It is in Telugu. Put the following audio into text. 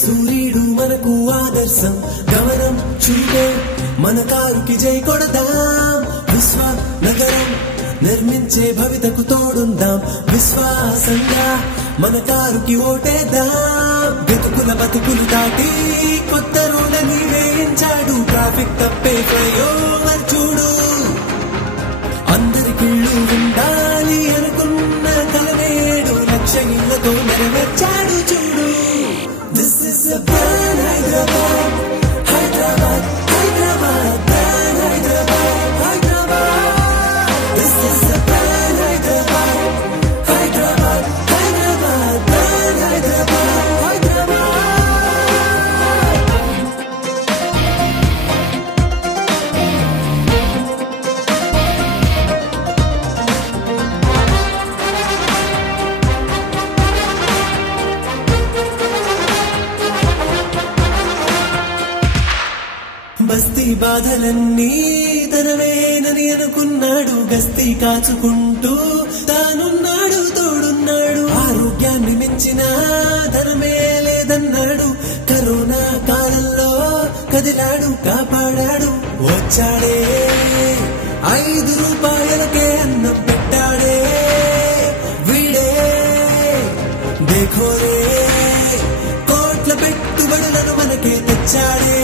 సూర్యుడు మనకు ఆదర్శం గమనం చూపే మన కారుకి జై కొడదాం విశ్వ నగరం నిర్మించే భవితకు తోడుందాం విశ్వాసంగా మన కారుకి ఓటేద్దాం వెతుకుల బతుకులు దాటి కొత్త రోడ్లని వేయించాడు ట్రాఫిక్ తప్పే ఫ్లైఓవర్ చూడు అందరికిళ్ళు ఉండాలి అనుకున్న కలనేడు లక్ష ఇళ్లతో నెరవేర్చాడు చూడు This is a brand Hyderabad, Hyderabad, Hyderabad, brand Hyderabad, Hyderabad. This is a brand Hyderabad, Hyderabad, Hyderabad, brand Hyderabad, Hyderabad. బస్తీ బాధలన్నీ తనవేనని అనుకున్నాడు గస్తీ కాచుకుంటూ తానున్నాడు తోడున్నాడు ఆరోగ్యాన్ని మించిన ధనమే లేదన్నాడు కరోనా కాలంలో కదిలాడు కాపాడాడు వచ్చాడే 5 రూపాయలకే అన్నం పెట్టాడే వీడే దేఖోరే కోట్ల పెట్టుబడులను మనకే తెచ్చాడే